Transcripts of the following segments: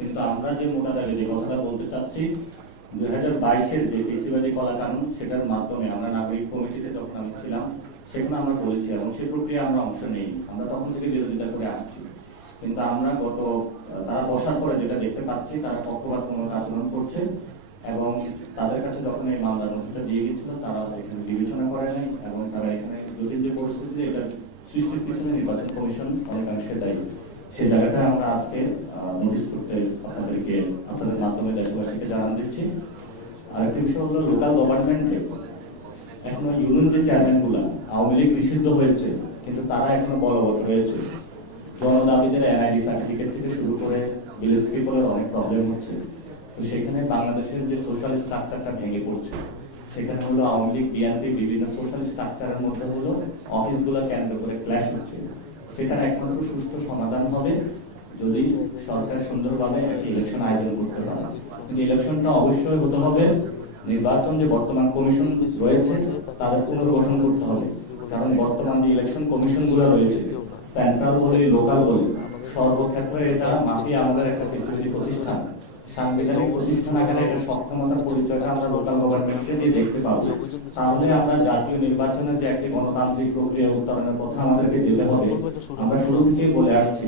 কিন্তু আমরা যে মোটা দাগে যে কথাটা বলতে চাচ্ছি 2022-এর যে কৃষিবাদী কলা কানুন সেটার মাধ্যমে আমরা নাগরিক কমিটিতে যখন আমি ছিলাম সেখানে আমরা বলেছি এবং সেই প্রক্রিয়া আমরা অংশ নেই, আমরা তখন থেকে বিরোধিতা করে আসছি। কিন্তু আমরা তারা বসার পরে যেটা দেখতে পাচ্ছি তারা পক্ষপাতমূলক আচরণ করছে এবং তাদের কাছে যখন এই মামলার নোটিশটা দিয়ে গেছিল তারা এখানে বিবেচনা করে নাই এবং তারা এখানে জটিল যে পরিস্থিতি এটা সৃষ্টির পিছনে নির্বাচন কমিশন অনেকাংশে দায়ী। সেই জায়গাটা আমরা আজকে নোটিশ করতে আপনাদের মাধ্যমে দেশবাসীকে জানান দিচ্ছি। আরেকটি বিষয় হলো লোকাল গভর্নমেন্টে এখনো ইউনিয়ন যে চেয়ারম্যান গুলা আওয়ামী লীগ নিষিদ্ধ হয়েছে কিন্তু তারা এখনো বলবৎ রয়েছে। জনদাবিদের এনআইডি সার্টিফিকেট থেকে শুরু করে ভিলেজ পিপলের অনেক প্রবলেম হচ্ছে। তো সেখানে বাংলাদেশের যে সোশ্যাল স্ট্রাকচারটা ভেঙে পড়ছে, সেখানে হলো আওয়ামী লীগ বিএনপি বিভিন্ন সোশ্যাল স্ট্রাকচারের মধ্যে হলো অফিসগুলো কেন্দ্র করে ক্ল্যাশ হচ্ছে। সেখানে একমাত্র সুষ্ঠু সমাধান হবে যদি সরকার সুন্দরভাবে একটা ইলেকশন আয়োজন করতে পারে। কিন্তু ইলেকশনটা অবশ্যই হতে হবে নির্বাচন যে বর্তমান কমিশন রয়েছে তাদের পুনর্গঠন করতে হবে, কারণ বর্তমান যে ইলেকশন কমিশন গুলো রয়েছে সেন্ট্রাল বলে লোকাল বলে সর্বক্ষেত্রে এটা মাফিয়া আমাদের একটা ফেসিলিটি প্রতিষ্ঠান, সাংবিধানিক প্রতিষ্ঠান আকারে এটা সক্ষমতার পরিচয়টা আমরা লোকাল গভর্নমেন্টকে দিয়ে দেখতে পাবো। তাহলে আমরা জাতীয় নির্বাচনের যে একটি গণতান্ত্রিক প্রক্রিয়া উত্তরণের কথা আমাদেরকে যেতে হবে। আমরা শুরু থেকেই বলে আসছি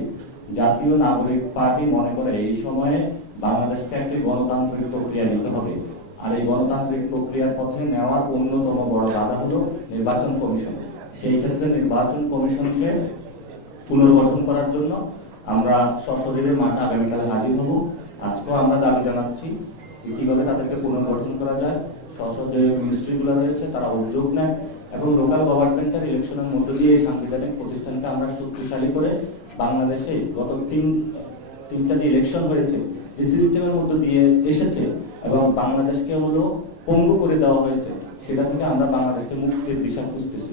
জাতীয় নাগরিক পার্টি মনে করে এই সময়ে বাংলাদেশকে একটি গণতান্ত্রিক প্রক্রিয়া নিতে হবে, আর এই গণতান্ত্রিক প্রক্রিয়ার পথে নেওয়ার অন্যতম বড় বাধা হলো নির্বাচন কমিশন। সেই ক্ষেত্রে নির্বাচন কমিশনকে পুনর্গঠন করার জন্য আমরা সশরীরে মাঠে আগামীকাল হাজির হব। আজকেও আমরা দাবি জানাচ্ছি কিভাবে তাদেরকে পুনর্গঠন করা যায়, যে মিনিস্ট্রিগুলো রয়েছে তারা উদ্যোগ নেয় এবং লোকাল গভর্নমেন্টের ইলেকশনের মধ্য দিয়ে এই সাংবিধানিক প্রতিষ্ঠানকে আমরা শক্তিশালী করে বাংলাদেশে গত তিনটা যে ইলেকশন হয়েছে যে সিস্টেমের মধ্য দিয়ে এসেছে এবং বাংলাদেশকে হলো পঙ্গু করে দেওয়া হয়েছে সেটা থেকে আমরা বাংলাদেশকে মুক্তির দিশা খুঁজতেছি।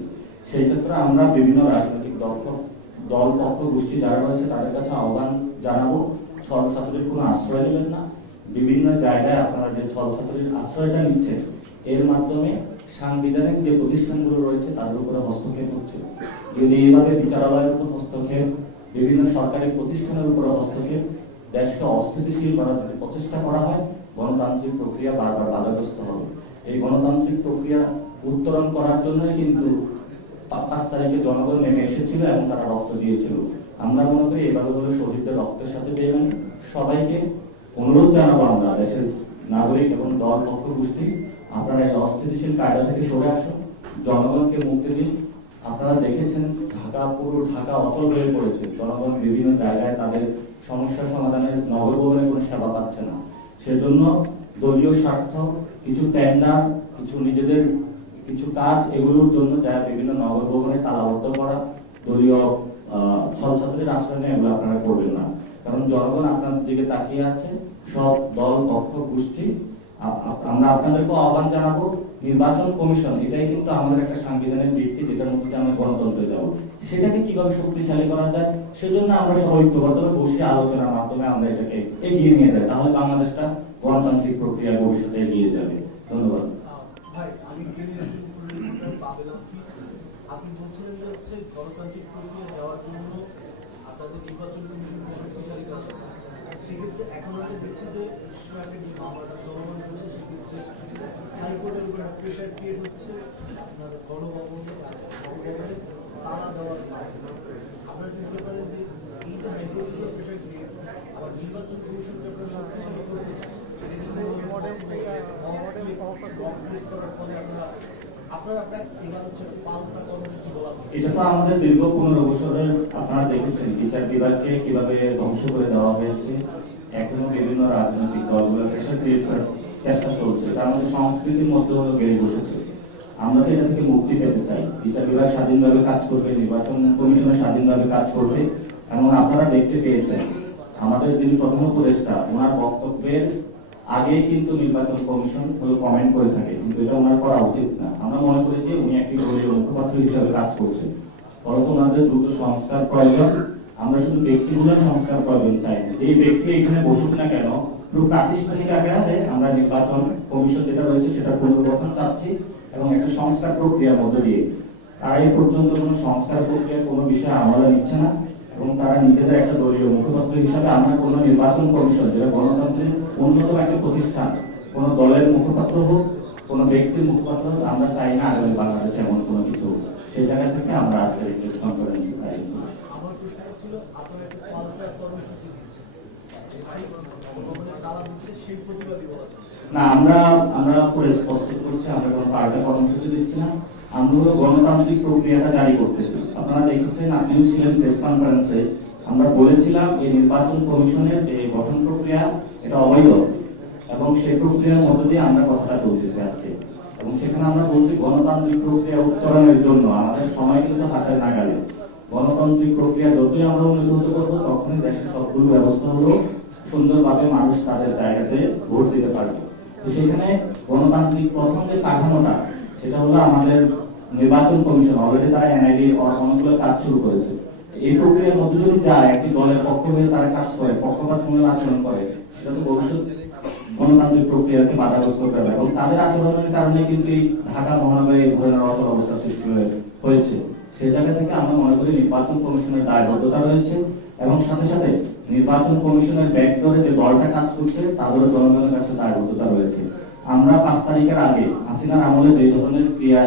সেই ক্ষেত্রে আমরা বিভিন্ন রাজনৈতিক দল পক্ষ গোষ্ঠী যারা রয়েছে তাদের কাছে আহ্বান জানাবো ছাত্রছাত্রীর কোনো আশ্রয় নেবেন না। বিভিন্ন জায়গায় আপনারা যে ছাত্রছাত্রীর আশ্রয়টা নিচ্ছেন এর মাধ্যমে সাংবিধানিক যে প্রতিষ্ঠানগুলো রয়েছে তাদের উপরে হস্তক্ষেপ হচ্ছে। যদি এইভাবে বিচারালয়ের উপর হস্তক্ষেপ, বিভিন্ন সরকারি প্রতিষ্ঠানের উপরে হস্তক্ষেপ, দেশকে অস্থিতিশীল করার যদি প্রচেষ্টা করা হয় গণতান্ত্রিক প্রক্রিয়া বারবার বাধাগ্রস্ত হবে। এই গণতান্ত্রিক প্রক্রিয়া উত্তরণ করার জন্যই কিন্তু 5 তারিখে জনগণ নেমে এসেছিল এবং তারা রক্ত দিয়েছিল। আমরা মনে করি এভাবে হলে শহীদদের রক্তের সাথে বেইমানি। সবাইকে অনুরোধ জানাবো আমরা দেশের নাগরিক এবং দল পক্ষ গোষ্ঠী আপনারা এই অস্থিতিশীল কায়দা থেকে সরে আসুন, জনগণকে মুক্তি দিন। আপনারা দেখেছেন পুরো ঢাকা অচল হয়ে পড়েছে, জনগণ বিভিন্ন জায়গায় তাদের সমস্যা সমাধানের নগর ভবনে কোনো সেবা পাচ্ছে না। সেজন্য দলীয় স্বার্থ, কিছু টেন্ডার, কিছু নিজেদের কিছু কাজ এগুলোর জন্য যারা বিভিন্ন নগর ভবনে তালাবদ্ধ করা, দলীয় ছাত্রছাত্রীর আশ্রয় নেয় এগুলো আপনারা করবেন না, কারণ জনগণ আপনাদের দিকে তাকিয়ে আছে। সব দল পক্ষ গোষ্ঠী আমরা আপনাদেরকে আহ্বান জানাবো নির্বাচন কমিশন এটাই কিন্তু আমাদের একটা সাংবিধানিক ভিত্তি যেটার মধ্যে আমরা গণতন্ত্রে যাব, সেটাকে কিভাবে শক্তিশালী করা যায় সেজন্য আমরা সবাই ঐক্যবদ্ধভাবে বসে আলোচনার মাধ্যমে আমরা এটাকে এগিয়ে নিয়ে যাই, তাহলে বাংলাদেশটা গণতান্ত্রিক প্রক্রিয়া ভবিষ্যতে এগিয়ে যাবে। ধন্যবাদ। আপনি বলছিলেন যে হচ্ছে গণতান্ত্রিক প্রক্রিয়া যাওয়ার জন্য আপনাদের নির্বাচন কমিশনকে শক্তিশালী করা, সেক্ষেত্রে এখন আমরা দেখছি যে মামলাটা চলমান হচ্ছে, সেক্ষেত্রে হাইকোর্টের উপর প্রেশার ক্রিয়েট হচ্ছে আপনার গণভবনে তালা দেওয়ার আপনার বুঝতে পারেন যে এইটা হাইকোর্টের উপর প্রেশার ক্রিয়েট আবার নির্বাচন কমিশনকে আপনারা শক্তিশালী করতে চান, করার ফলে এটা তো আমাদের দীর্ঘ 15 বছরের আপনারা দেখেছেন বিচার বিভাগকে কিভাবে ধ্বংস করে দেওয়া হয়েছে। এখনো বিভিন্ন রাজনৈতিক দলগুলো প্রেশার ক্রিয়েট করার চেষ্টা চলছে, তার মধ্যে সংস্কৃতির মধ্যে হলো বেড়ে বসেছে। আমরা তো এটা থেকে মুক্তি পেতে চাই, বিচার বিভাগ স্বাধীনভাবে কাজ করবে, নির্বাচন কমিশনের স্বাধীনভাবে কাজ করবে এবং আপনারা দেখতে পেয়েছেন আমাদের যিনি প্রধান উপদেষ্টা ওনার বক্তব্যের আগেই কিন্তু নির্বাচন কমিশন কমেন্ট করে থাকে, কিন্তু এটা ওনার করা উচিত না। আমরা মনে করি যে উনি একটি দলীয় মুখপাত্র হিসাবে কাজ করছেন, ফলত ওনাদের দ্রুত সংস্কার প্রয়োজন। আমরা শুধু ব্যক্তিগুলোর সংস্কার প্রয়োজন চাই না, যে ব্যক্তি এখানে বসুক না কেন পুরো প্রাতিষ্ঠানিক আকারে আমরা নির্বাচন কমিশন যেটা রয়েছে সেটা পুনর্গঠন চাচ্ছি এবং একটা সংস্কার প্রক্রিয়ার মধ্যে দিয়ে তারা এই পর্যন্ত কোনো সংস্কার প্রক্রিয়া কোনো বিষয়ে আমলে নিচ্ছে না এবং তারা নিজেদের একটা দলীয় মুখপাত্র হিসাবে আমরা কোনো নির্বাচন কমিশন, যেটা গণতন্ত্রের অন্যতম একটা প্রতিষ্ঠান, কোনো দলের মুখপাত্র হোক, কোনো ব্যক্তির মুখপাত্র হোক, আমরা চাই না আগামী বাংলাদেশে এমন কোনো কিছু। সেই জায়গা থেকে আমরা আজকে এই প্রেস কনফারেন্স আয়োজন করি। আমার প্রশ্নটা ছিল আপনারা একটা পাল্টা কর্মসূচি দিচ্ছেন, তারা দিচ্ছে সেই প্রতিবাদী বলা যায়। না, আমরা পুরো স্পষ্ট করছি, আমরা কোনো পাল্টা কর্মসূচি দিচ্ছি না। আমরা গণতান্ত্রিক প্রক্রিয়াটা জারি করতেছি। আপনারা দেখেছেন, আপনিও ছিলেন প্রেস কনফারেন্সে, আমরা বলেছিলাম এই নির্বাচন কমিশনের এই গঠন প্রক্রিয়া এটা অবৈধ, এবং সেই প্রক্রিয়ার মধ্য দিয়ে আমরা কথাটা বলতেছি আজকে। এবং সেখানে আমরা বলছি গণতান্ত্রিক প্রক্রিয়া উত্তরণের জন্য আমাদের সময় কিন্তু হাতের নাগালে। গণতান্ত্রিক প্রক্রিয়া যতই আমরা উন্নত হতে করবো, তখনই দেশের সবগুলো ব্যবস্থা হলো সুন্দরভাবে মানুষ তাদের জায়গাতে ভোট দিতে পারবে। তো সেখানে গণতান্ত্রিক প্রথম যে কাঠামোটা, সেটা হলো আমাদের নির্বাচন কমিশন। অলরেডি তারা এনআইডি অনেকগুলো কাজ শুরু করেছে। এই প্রক্রিয়ার মধ্যে যদি যায়, একটি দলের পক্ষ হয়ে তারা কাজ করে, পক্ষপাতমূলক আচরণ করে, সেটা তো ভবিষ্যৎ গণতান্ত্রিক প্রক্রিয়াকে বাধাগ্রস্ত করবে। এবং তাদের আচরণের কারণে কিন্তু এই ঢাকা মহানগরে এই ধরনের অচল অবস্থা সৃষ্টি হয়েছে। সেই জায়গা থেকে আমরা মনে করি নির্বাচন কমিশনের দায়বদ্ধতা রয়েছে, এবং সাথে সাথে নির্বাচন কমিশনের ব্যাকডোরে যে দলটা কাজ করছে তাদেরও জনগণের কাছে দায়বদ্ধতা রয়েছে। আমরা 5 তারিখের আগে হাসিনার আমলে যে ধরনের ক্রিয়া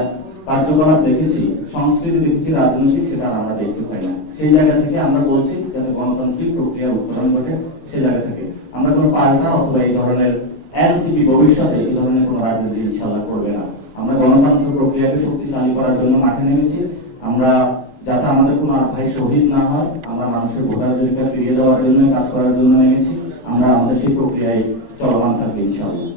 কার্যকলাপ দেখেছি, সংস্কৃতি দেখেছি রাজনৈতিক, সেটা আমরা দেখতে পাই না। সেই জায়গা থেকে আমরা বলছি যাতে গণতান্ত্রিক প্রক্রিয়া উত্তরণ ঘটে। সেই জায়গা থেকে আমরা কোনো পাল্টা অথবা এই ধরনের এনসিপি ভবিষ্যতে এই ধরনের কোনো রাজনীতি ইনশাআল্লাহ করবে না। আমরা গণতান্ত্রিক প্রক্রিয়াকে শক্তিশালী করার জন্য মাঠে নেমেছি। আমরা যাতে আমাদের কোনো আর ভাই শহীদ না হয়, আমরা মানুষের ভোটাধিকার ফিরিয়ে দেওয়ার জন্য কাজ করার জন্য নেমেছি। আমরা আমাদের সেই প্রক্রিয়ায় চলমান থাকবে ইনশাআল্লাহ।